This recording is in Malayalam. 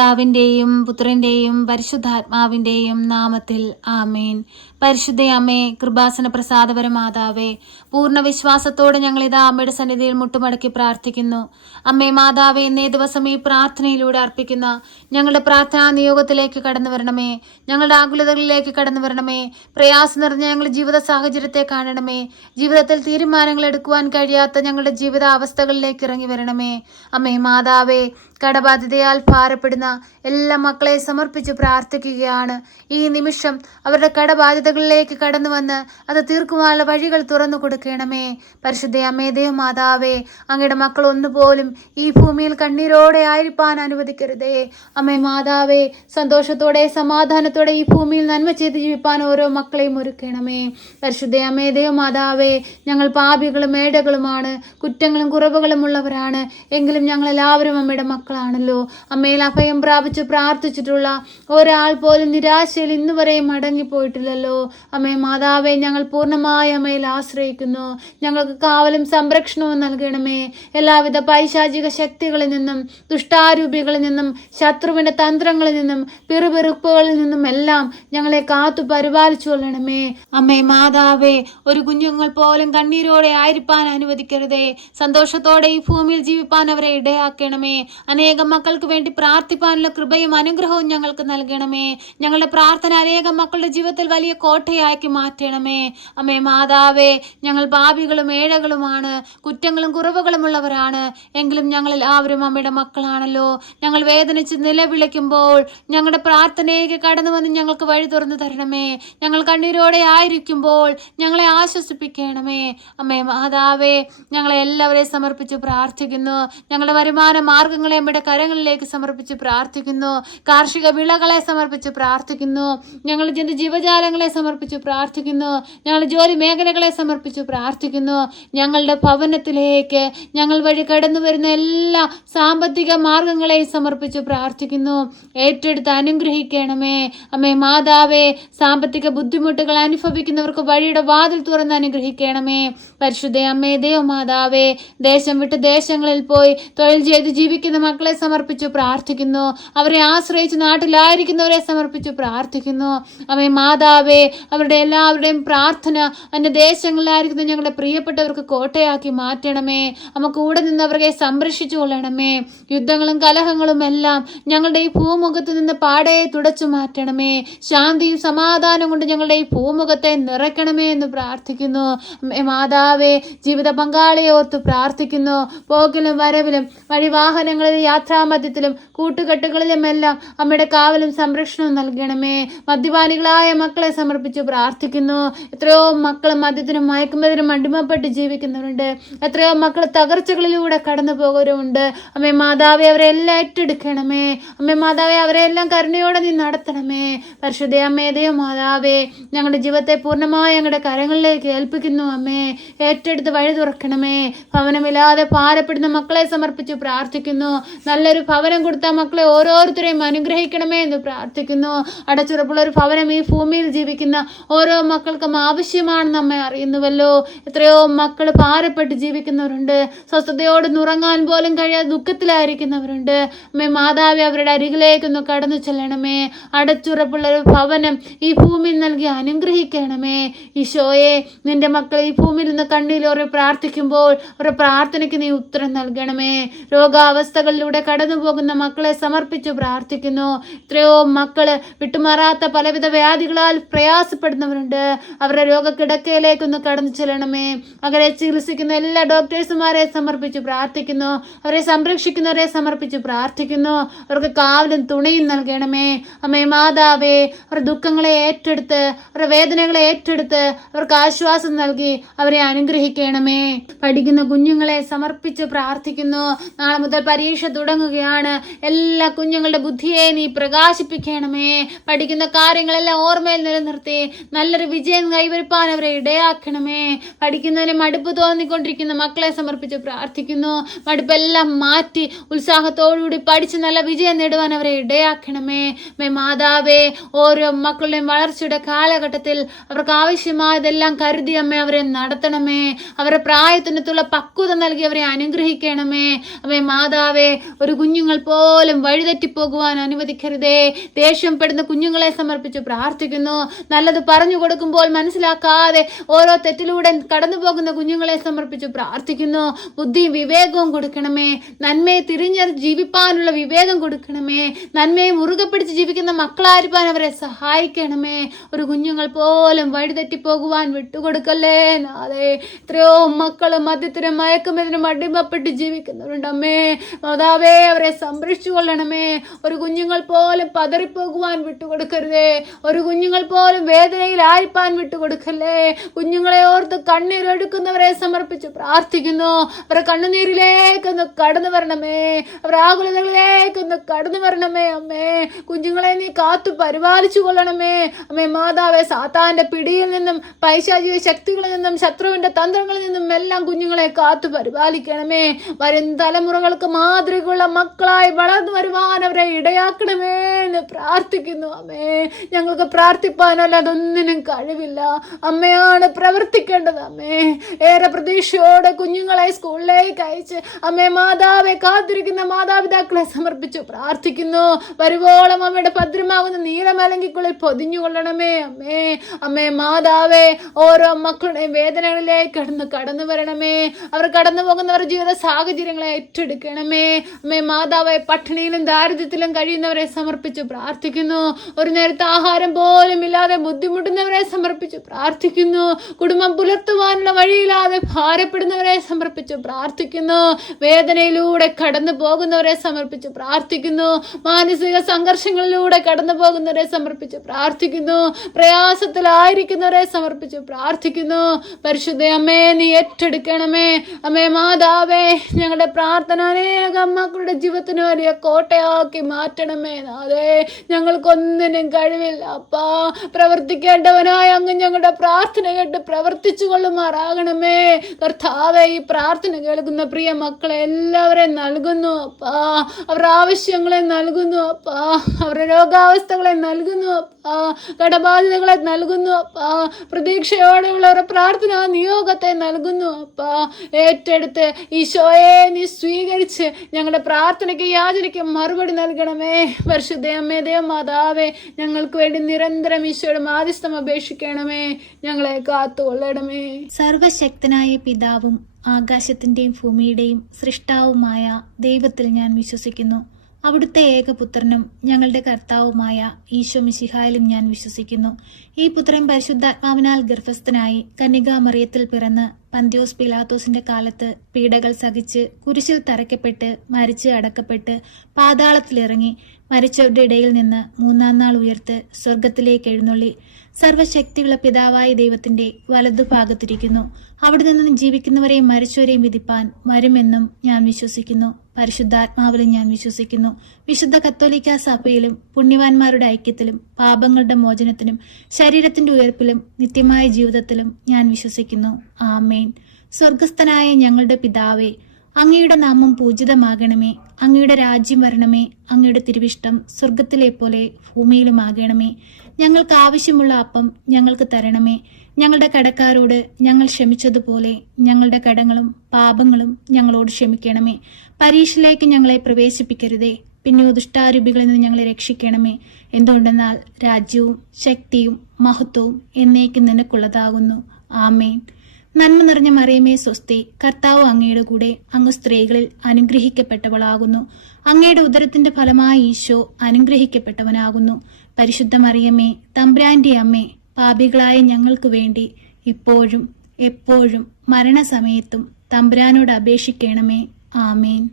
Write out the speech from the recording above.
പിതാവിൻ്റെയും പുത്രൻ്റെയും പരിശുദ്ധാത്മാവിൻ്റെയും നാമത്തിൽ ആമേൻ. പരിശുദ്ധ അമ്മേ, കൃപാസന പ്രസാദപരമാതാവേ, പൂർണ്ണ വിശ്വാസത്തോടെ ഞങ്ങളിതാ അമ്മയുടെ സന്നിധിയിൽ മുട്ടുമടക്കി പ്രാർത്ഥിക്കുന്നു. അമ്മേ മാതാവേ, ഇന്നേ ദിവസം ഈ പ്രാർത്ഥനയിലൂടെ അർപ്പിക്കുന്ന ഞങ്ങളുടെ പ്രാർത്ഥനാ നിയോഗത്തിലേക്ക് കടന്നു വരണമേ. ഞങ്ങളുടെ ആകുലതകളിലേക്ക് കടന്നു വരണമേ. പ്രയാസം നിറഞ്ഞ ഞങ്ങളുടെ ജീവിത സാഹചര്യത്തെ കാണണമേ. ജീവിതത്തിൽ തീരുമാനങ്ങൾ എടുക്കുവാൻ കഴിയാത്ത ഞങ്ങളുടെ ജീവിത അവസ്ഥകളിലേക്ക് ഇറങ്ങി വരണമേ. അമ്മേ മാതാവേ, കടബാധ്യതയാൽ ഭാരപ്പെടുന്ന എല്ലാ മക്കളെ സമർപ്പിച്ച് പ്രാർത്ഥിക്കുകയാണ്. ഈ നിമിഷം അവരുടെ കടബാധ്യതകളിലേക്ക് കടന്നു വന്ന് അത് തീർക്കുവാനുള്ള വഴികൾ തുറന്നു കൊടുക്കണമേ. പരിശുദ്ധ അമ്മേ ദേവമാതാവേ, അങ്ങയുടെ മക്കൾ ഒന്നുപോലും ഈ ഭൂമിയിൽ കണ്ണീരോടെ ആയിരിക്കാൻ അനുവദിക്കരുതേ. അമ്മേ മാതാവേ, സന്തോഷത്തോടെ സമാധാനത്തോടെ ഈ ഭൂമിയിൽ നന്മ ചെയ്ത് ജീവിപ്പാൻ ഓരോ മക്കളെയും ഒരുക്കണമേ. പരിശുദ്ധ അമ്മേ ദേവമാതാവേ, ഞങ്ങൾ പാപികളും ഏടകളുമാണ്, കുറ്റങ്ങളും കുറവുകളും ഉള്ളവരാണ്. എങ്കിലും ഞങ്ങളെല്ലാവരും അമ്മയുടെ മക്കളാണല്ലോ. അമ്മയിൽ അഭയം പ്രാപിച്ച് പ്രാർത്ഥിച്ചിട്ടുള്ള ഒരാൾ പോലും നിരാശയിൽ ഇന്നുവരെ മടങ്ങിപ്പോയിട്ടില്ലല്ലോ. അമ്മേ മാതാവേ, ഞങ്ങൾ പൂർണ്ണമായി അമ്മയിൽ ആശ്രയിക്കുന്നു. ഞങ്ങൾക്ക് കാവലും സംരക്ഷണവും നൽകണമേ. എല്ലാവിധ പൈശാചിക ശക്തികളിൽ നിന്നും, ദുഷ്ടാരൂപികളിൽ നിന്നും, ശത്രുവിന്റെ തന്ത്രങ്ങളിൽ നിന്നും, പിറുപിറുപ്പുകളിൽ നിന്നും എല്ലാം ഞങ്ങളെ കാത്തു പരിപാലിച്ചു കൊള്ളണമേ. അമ്മേ മാതാവേ, ഒരു കുഞ്ഞുങ്ങൾ പോലും കണ്ണീരോടെ ആയിരിക്കാൻ അനുവദിക്കരുതേ. സന്തോഷത്തോടെ ഈ ഭൂമിയിൽ ജീവിപ്പാൻ അവരെ ഇടയാക്കണമേ. അനേകം മക്കൾക്ക് വേണ്ടി പ്രാർത്ഥിപ്പാനുള്ള കൃപയും അനുഗ്രഹവും ഞങ്ങൾക്ക് നൽകണമേ. ഞങ്ങളുടെ പ്രാർത്ഥന അനേകം മക്കളുടെ ജീവിതത്തിൽ വലിയ കോട്ടയാക്കി മാറ്റണമേ. അമ്മേ മാതാവേ, ഞങ്ങൾ പാപികളും ഏഴകളുമാണ്, കുറ്റങ്ങളും കുറവുകളും ഉള്ളവരാണ്. എങ്കിലും ഞങ്ങൾ എല്ലാവരും അമ്മയുടെ മക്കളാണല്ലോ. ഞങ്ങൾ വേദനിച്ച് നിലവിളിക്കുമ്പോൾ ഞങ്ങളുടെ പ്രാർത്ഥനയിലേക്ക് കടന്നു വന്ന് ഞങ്ങൾക്ക് വഴി തുറന്നു തരണമേ. ഞങ്ങൾ കണ്ണീരോടെ ആയിരിക്കുമ്പോൾ ഞങ്ങളെ ആശ്വസിപ്പിക്കണമേ. അമ്മേ മാതാവേ, ഞങ്ങളെ എല്ലാവരെയും സമർപ്പിച്ച് പ്രാർത്ഥിക്കുന്നു. ഞങ്ങളുടെ വരുമാന മാർഗങ്ങളെ അമ്മയുടെ കരങ്ങളിലേക്ക് സമർപ്പിച്ച് പ്രാർത്ഥിക്കുന്നു. കാർഷിക വിളകളെ സമർപ്പിച്ച് പ്രാർത്ഥിക്കുന്നു. ഞങ്ങളുടെ ജീവജാലങ്ങളെ സമർപ്പിച്ച് പ്രാർത്ഥിക്കുന്നു. ഞങ്ങളുടെ ജോലി മേഖലകളെ സമർപ്പിച്ച് പ്രാർത്ഥിക്കുന്നു. ഞങ്ങളുടെ ഭവനത്തിലേക്ക് ഞങ്ങൾ വഴി കടന്നു വരുന്ന എല്ലാ സാമ്പത്തിക മാർഗങ്ങളെയും സമർപ്പിച്ച് പ്രാർത്ഥിക്കുന്നു. ഏറ്റെടുത്ത് അനുഗ്രഹിക്കണമേ. അമ്മേ മാതാവേ, സാമ്പത്തിക ബുദ്ധിമുട്ടുകൾ അനുഭവിക്കുന്നവർക്ക് വഴിയുടെ വാതിൽ തുറന്ന് അനുഗ്രഹിക്കണമേ. പരിശുദ്ധ അമ്മേ ദേവമാതാവേ, ദേശം വിട്ട് ദേശങ്ങളിൽ പോയി തൊഴിൽ ചെയ്ത് ജീവിക്കുന്ന മക്കളെ സമർപ്പിച്ചു പ്രാർത്ഥിക്കുന്നു. അവരെ ആശ്രയിച്ച് നാട്ടിലായിരിക്കുന്നവരെ സമർപ്പിച്ചു പ്രാർത്ഥിക്കുന്നു. അമ്മേ മാതാവേ, അവരുടെ എല്ലാവരുടെയും പ്രാർത്ഥന അന്യ ദേശങ്ങളിലായിരിക്കുന്ന ഞങ്ങളുടെ പ്രിയപ്പെട്ടവർക്ക് കോട്ടയാക്കി മാറ്റണമേ. അമ്മ കൂടെ നിന്ന് അവരെ സംരക്ഷിച്ചു കൊള്ളണമേ. യുദ്ധങ്ങളും കലഹങ്ങളും എല്ലാം ഞങ്ങളുടെ ഈ ഭൂമുഖത്ത് നിന്ന് പാടെ തുടച്ചു മാറ്റണമേ. ശാന്തിയും സമാധാനം കൊണ്ട് ഞങ്ങളുടെ ഈ ഭൂമുഖത്തെ നിറയ്ക്കണമേ എന്ന് പ്രാർത്ഥിക്കുന്നു. അമ്മേ മാതാവേ, ജീവിത പങ്കാളിയെ ഓർത്ത് പ്രാർത്ഥിക്കുന്നു. പോകിലും വരവിലും വഴിവാഹനങ്ങളിലും യാത്രാമധ്യത്തിലും കൂട്ടുകെട്ടുകളിലും എല്ലാം അമ്മയുടെ കാവലും സംരക്ഷണവും നൽകണമേ. മദ്യപാനികളായ മക്കളെ സമർപ്പിച്ച് പ്രാർത്ഥിക്കുന്നു. എത്രയോ മക്കൾ മദ്യത്തിനും മയക്കുമതിനും അടിമപ്പെട്ട് ജീവിക്കുന്നവരുണ്ട്. എത്രയോ മക്കൾ തകർച്ചകളിലൂടെ കടന്നു പോകുന്നവരുണ്ട്. അമ്മേ മാതാവേ, അവരെല്ലാം ഏറ്റെടുക്കണമേ. അമ്മേ മാതാവേ, അവരെല്ലാം കരുണയോടെ നീ നടത്തണമേ. പരിശുദ്ധ അമ്മേ ദേവമാതാവേ, ഞങ്ങളുടെ ജീവിതത്തെ പൂർണ്ണമായി ഞങ്ങളുടെ കരങ്ങളിലേക്ക് ഏൽപ്പിക്കുന്നു. അമ്മേ, ഏറ്റെടുത്ത് വഴി തുറക്കണമേ. ഭവനമില്ലാതെ ഭാരപ്പെടുന്ന മക്കളെ സമർപ്പിച്ച് പ്രാർത്ഥിക്കുന്നു. നല്ലൊരു ഭവനം കൊടുത്ത മക്കളെ ഓരോരുത്തരെയും അനുഗ്രഹിക്കണമേ എന്ന് പ്രാർത്ഥിക്കുന്നു. അടച്ചുറപ്പുള്ള ഒരു ഭവനം ഈ ഭൂമിയിൽ ജീവിക്കുന്ന ഓരോ മക്കൾക്കും ആവശ്യമാണെന്ന് അമ്മ അറിയുന്നുവല്ലോ. എത്രയോ മക്കൾ ഭാരപ്പെട്ട് ജീവിക്കുന്നവരുണ്ട്. സ്വസ്ഥതയോട് ഉറങ്ങാൻ പോലും കഴിയാതെ ദുഃഖത്തിലായിരിക്കുന്നവരുണ്ട്. അമ്മേ മാതാവേ, അവരുടെ അരികിലേക്കൊന്ന് കടന്നു ചെല്ലണമേ. അടച്ചുറപ്പുള്ള ഒരു ഭവനം ഈ ഭൂമിയിൽ നൽകി അനുഗ്രഹിക്കണമേ. ഈശോയെ, നിന്റെ മക്കൾ ഈ ഭൂമിയിൽ നിന്ന് കണ്ണീരോടെ പ്രാർത്ഥിക്കുമ്പോൾ അവരുടെ പ്രാർത്ഥനയ്ക്ക് നീ ഉത്തരം നൽകണമേ. രോഗാവസ്ഥകളിലൂടെ കടന്നു പോകുന്ന മക്കളെ സമർപ്പിച്ചു പ്രാർത്ഥിക്കുന്നു. എത്രയോ മക്കള് വിട്ടുമാറാത്ത പലവിധ വ്യാധികളാൽ പ്രയാസപ്പെടുന്നവരുണ്ട്. അവരുടെ രോഗക്കിടക്കയിലേക്കൊന്ന് കടന്നു ചെല്ലണമേ. അവരെ ചികിത്സിക്കുന്ന എല്ലാ ഡോക്ടേഴ്സുമാരെ സമർപ്പിച്ച് പ്രാർത്ഥിക്കുന്നു. അവരെ സംരക്ഷിക്കുന്നവരെ സമർപ്പിച്ച് പ്രാർത്ഥിക്കുന്നു. അവർക്ക് കാവലും തുണയും നൽകണമേ. അമ്മേ മാതാവേ, അവരുടെ ദുഃഖങ്ങളെ ഏറ്റെടുത്ത്, അവരുടെ വേദനകളെ ഏറ്റെടുത്ത് അവർക്ക് ആശ്വാസം നൽകി അവരെ അനുഗ്രഹിക്കണമേ. പഠിക്കുന്ന കുഞ്ഞുങ്ങളെ സമർപ്പിച്ച് പ്രാർത്ഥിക്കുന്നു. നാളെ മുതൽ പരീക്ഷ തുടങ്ങുകയാണ്. എല്ലാ കുഞ്ഞുങ്ങളുടെ ബുദ്ധിയെ നീ പ്രകാശിപ്പിക്കണമേ. പഠിക്കുന്ന കാര്യങ്ങളെല്ലാം ഓർമ്മയിൽ നിലനിർത്തി വളർത്തി നല്ലൊരു വിജയം കൈവരിപ്പാൻ അവരെ ഇടയാക്കണമേ. പഠിക്കുന്നതിന് മടുപ്പ് തോന്നിക്കൊണ്ടിരിക്കുന്ന മക്കളെ സമർപ്പിച്ച് പ്രാർത്ഥിക്കുന്നു. മടുപ്പെല്ലാം മാറ്റി ഉത്സാഹത്തോടുകൂടി പഠിച്ച് നല്ല വിജയം നേടുവാൻ അവരെ ഇടയാക്കണമേ. മാതാവേ, ഓരോ മക്കളുടെയും വളർച്ചയുടെ കാലഘട്ടത്തിൽ അവർക്ക് ആവശ്യമായതെല്ലാം കരുതി അമ്മേ അവരെ നടത്തണമേ. അവരുടെ പ്രായത്തിനത്തുള്ള പക്വത നൽകി അവരെ അനുഗ്രഹിക്കണമേ. മാതാവേ, ഒരു കുഞ്ഞുങ്ങൾ പോലും വഴിതെറ്റിപ്പോകുവാൻ അനുവദിക്കരുതേ. ദേഷ്യപ്പെടുന്ന കുഞ്ഞുങ്ങളെ സമർപ്പിച്ച് പ്രാർത്ഥിക്കുന്നു. നല്ലത് പറഞ്ഞു കൊടുക്കുമ്പോൾ മനസ്സിലാക്കാതെ ഓരോ തെറ്റിലൂടെ കടന്നു പോകുന്ന കുഞ്ഞുങ്ങളെ സമർപ്പിച്ച് പ്രാർത്ഥിക്കുന്നു. ബുദ്ധിയും വിവേകവും കൊടുക്കണമേ. നന്മയെ തിരിഞ്ഞ് ജീവിപ്പാനുള്ള വിവേകം കൊടുക്കണമേ. നന്മയെ മുറുകെ പിടിച്ച് ജീവിക്കുന്ന മക്കളായിരിക്കാൻ അവരെ സഹായിക്കണമേ. ഒരു കുഞ്ഞുങ്ങൾ പോലും വഴിതെറ്റിപ്പോകുവാൻ വിട്ടുകൊടുക്കല്ലേ. അതെ, എത്രയോ മക്കൾ മദ്യത്തിനും മയക്കുമതിനും അടിമപ്പെട്ട് ജീവിക്കുന്നവരുണ്ടമ്മേ. മാതാവേ, അവരെ സംരക്ഷിച്ചു കൊള്ളണമേ. ഒരു കുഞ്ഞുങ്ങൾ പോലും പതറിപ്പോകുവാൻ വിട്ടുകൊടുക്കരുതേ. ഒരു കുഞ്ഞുങ്ങൾ പോലും വേദനയിലായിരിക്കാൻ വിട്ടുകൊടുക്കല്ലേ. കുഞ്ഞുങ്ങളെ ഓർത്ത് കണ്ണീരൊഴുക്കുന്നവരെ സമർപ്പിച്ച് പ്രാർത്ഥിക്കുന്നു. അവരുടെ കണ്ണുനീരിലേക്കൊന്ന് കടന്നു വരണമേ. അവരുടെ ആകുലതകളിലേക്കൊന്ന് കടന്നു വരണമേ. അമ്മേ, കുഞ്ഞുങ്ങളെ നീ കാത്തു പരിപാലിച്ചു കൊള്ളണമേ. അമ്മേ മാതാവേ, സാത്താന്റെ പിടിയിൽ നിന്നും പൈശാചിക ശക്തികളിൽ നിന്നും ശത്രുവിന്റെ തന്ത്രങ്ങളിൽ നിന്നും എല്ലാം കുഞ്ഞുങ്ങളെ കാത്തു പരിപാലിക്കണമേ. വരും തലമുറകൾക്ക് മാതൃകയുള്ള മക്കളായി വളർന്നു വരുവാൻ അവരെ ഇടയാക്കണമേ എന്ന് പ്രാർത്ഥിക്കുന്നു. അമ്മേ, ഞങ്ങൾക്ക് പ്രാർത്ഥിപ്പാനല്ല അതൊന്നിനും കഴിവില്ല. അമ്മയാണ് പ്രവർത്തിക്കേണ്ടത്. അമ്മേ, ഏറെ പ്രതീക്ഷയോടെ കുഞ്ഞുങ്ങളെ സ്കൂളിലേക്ക് അയച്ച് അമ്മേ മാതാവെ കാത്തിരിക്കുന്ന മാതാപിതാക്കളെ സമർപ്പിച്ചു പ്രാർത്ഥിക്കുന്നു. വരുവോളം അമ്മയുടെ ഭദ്രമാകുന്ന നീലമലങ്കിക്കുള്ളിൽ പൊതിഞ്ഞുകൊള്ളണമേ. അമ്മേ, അമ്മേ മാതാവേ, ഓരോ മക്കളുടെയും വേദനകളിലേക്ക് കടന്നു വരണമേ. അവർ കടന്നു പോകുന്നവരുടെ ജീവിത സാഹചര്യങ്ങളെ ഏറ്റെടുക്കണമേ. അമ്മേ മാതാവേ, പട്ടിണിയിലും ദാരിദ്ര്യത്തിലും കഴിയുന്നവരെ സമർപ്പിച്ചു പ്രാർത്ഥിക്കുന്നു. ഒരു നേരത്തെ ആഹാരം പോലും ഇല്ലാതെ ബുദ്ധിമുട്ടുന്നവരെ സമർപ്പിച്ചു പ്രാർത്ഥിക്കുന്നു. കുടുംബം പുലർത്തുവാനുള്ള വഴിയില്ലാതെ ഭാരപ്പെടുന്നവരെ സമർപ്പിച്ചു പ്രാർത്ഥിക്കുന്നു. വേദനയിലൂടെ കടന്നു പോകുന്നവരെ സമർപ്പിച്ചു പ്രാർത്ഥിക്കുന്നു. മാനസിക സംഘർഷങ്ങളിലൂടെ കടന്നു പോകുന്നവരെ സമർപ്പിച്ച് പ്രാർത്ഥിക്കുന്നു. പ്രയാസത്തിലായിരിക്കുന്നവരെ സമർപ്പിച്ച് പ്രാർത്ഥിക്കുന്നു. പരിശുദ്ധ അമ്മേ, നീ ഏറ്റെടുക്കണമേ. അമ്മേ മാതാവേ, ഞങ്ങളുടെ പ്രാർത്ഥന അനേകം മക്കളുടെ ജീവിതത്തിന് വലിയ കോട്ടയാക്കി മാറ്റണമേ. അതെ, ഞങ്ങൾക്കൊന്നിനും കഴിവില്ല അപ്പാ. പ്രവർത്തിക്കേണ്ടവനായ അങ്ങ് ഞങ്ങളുടെ പ്രാർത്ഥന കേട്ട് പ്രവർത്തിച്ചു കൊള്ളുമാറാകണമേ. കർത്താവേ, ഈ പ്രാർത്ഥന കേൾക്കുന്ന പ്രിയ മക്കളെ എല്ലാവരെയും നൽകുന്നു അപ്പാ. അവരുടെ ആവശ്യങ്ങളെ നൽകുന്നു അപ്പാ. അവരുടെ രോഗാവസ്ഥകളെ നൽകുന്നു അപ്പാ. കടബാധ്യതകളെ നൽകുന്നു അപ്പാ. പ്രതീക്ഷയോടെയുള്ളവരുടെ പ്രാർത്ഥന നിയോഗത്തെ നൽകുന്നു അപ്പാ. ഏറ്റെടുത്ത് ഈശോയെ നീ സ്വീകരിച്ച് ഞങ്ങളുടെ പ്രാർത്ഥനയ്ക്ക് യാചനയ്ക്ക് മറുപടി നൽകണമേ. പരിശുദ്ധ അമ്മേ, ദേവമാതാവേ, ഞങ്ങൾക്ക് വേണ്ടി നിരന്തരം ഈശോയുടെ മാധ്യസ്ഥം അപേക്ഷിക്കണമേ. ഞങ്ങളെ കാത്തുകൊള്ളണമേ. സർവശക്തനായ പിതാവും ആകാശത്തിന്റെയും ഭൂമിയുടെയും സൃഷ്ടാവുമായ ദൈവത്തിൽ ഞാൻ വിശ്വസിക്കുന്നു. അവിടുത്തെ ഏകപുത്രനും ഞങ്ങളുടെ കർത്താവുമായ ഈശോ മിശിഹായിലും ഞാൻ വിശ്വസിക്കുന്നു. ഈ പുത്രൻ പരിശുദ്ധാത്മാവിനാൽ ഗർഭസ്ഥനായി കന്യകാമറിയത്തിൽ പിറന്ന് പന്ത്യോസ് പിലാത്തോസിന്റെ കാലത്ത് പീഡകൾ സഹിച്ച് കുരിശിൽ തറയ്ക്കപ്പെട്ട് മരിച്ച് അടക്കപ്പെട്ട് പാതാളത്തിലിറങ്ങി മരിച്ചവരുടെ ഇടയിൽ നിന്ന് മൂന്നാം നാൾ ഉയർത്ത് സ്വർഗത്തിലേക്ക് എഴുന്നള്ളി സർവശക്തിയുള്ള പിതാവായ ദൈവത്തിന്റെ വലതുഭാഗത്തിരിക്കുന്നു. അവിടെ നിന്ന് ജീവിക്കുന്നവരെയും മരിച്ചവരെയും വിധിപ്പാൻ വരുമെന്നും ഞാൻ വിശ്വസിക്കുന്നു. പരിശുദ്ധാത്മാവിലും ഞാൻ വിശ്വസിക്കുന്നു. വിശുദ്ധ കത്തോലിക്കാ സഭയിലും പുണ്യവാന്മാരുടെ ഐക്യത്തിലും പാപങ്ങളുടെ മോചനത്തിനും ശരീരത്തിന്റെ ഉയർപ്പിലും നിത്യമായ ജീവിതത്തിലും ഞാൻ വിശ്വസിക്കുന്നു. ആമേൻ. സ്വർഗസ്ഥനായ ഞങ്ങളുടെ പിതാവേ, അങ്ങയുടെ നാമം പൂജിതമാകണമേ. അങ്ങയുടെ രാജ്യം വരണമേ. അങ്ങയുടെ തിരുവിഷ്ടം സ്വർഗത്തിലെ പോലെ ഭൂമിയിലുമാകണമേ. ഞങ്ങൾക്ക് ആവശ്യമുള്ള അപ്പം ഞങ്ങൾക്ക് തരണമേ. ഞങ്ങളുടെ കടക്കാരോട് ഞങ്ങൾ ക്ഷമിച്ചതുപോലെ ഞങ്ങളുടെ കടങ്ങളും പാപങ്ങളും ഞങ്ങളോട് ക്ഷമിക്കണമേ. പരീക്ഷയിലേക്ക് ഞങ്ങളെ പ്രവേശിപ്പിക്കരുതേ, പിന്നെ ദുഷ്ടാരൂപികളിൽ നിന്ന് ഞങ്ങളെ രക്ഷിക്കണമേ. എന്തുകൊണ്ടെന്നാൽ രാജ്യവും ശക്തിയും മഹത്വവും എന്നേക്കും നിനക്കുള്ളതാകുന്നു. ആമേൻ. നന്മ നിറഞ്ഞ മറിയമേ സ്വസ്തി, കർത്താവ് അങ്ങയുടെ കൂടെ, അങ്ങ് സ്ത്രീകളിൽ അനുഗ്രഹിക്കപ്പെട്ടവളാകുന്നു. അങ്ങയുടെ ഉദരത്തിന്റെ ഫലമായ ഈശോ അനുഗ്രഹിക്കപ്പെട്ടവനാകുന്നു. പരിശുദ്ധ മറിയമേ, തമ്പുരാന്റെ അമ്മേ, പാപികളായ ഞങ്ങൾക്ക് വേണ്ടി ഇപ്പോഴും എപ്പോഴും മരണസമയത്തും തമ്പുരാനോട് അപേക്ഷിക്കണമേ. ആമേൻ.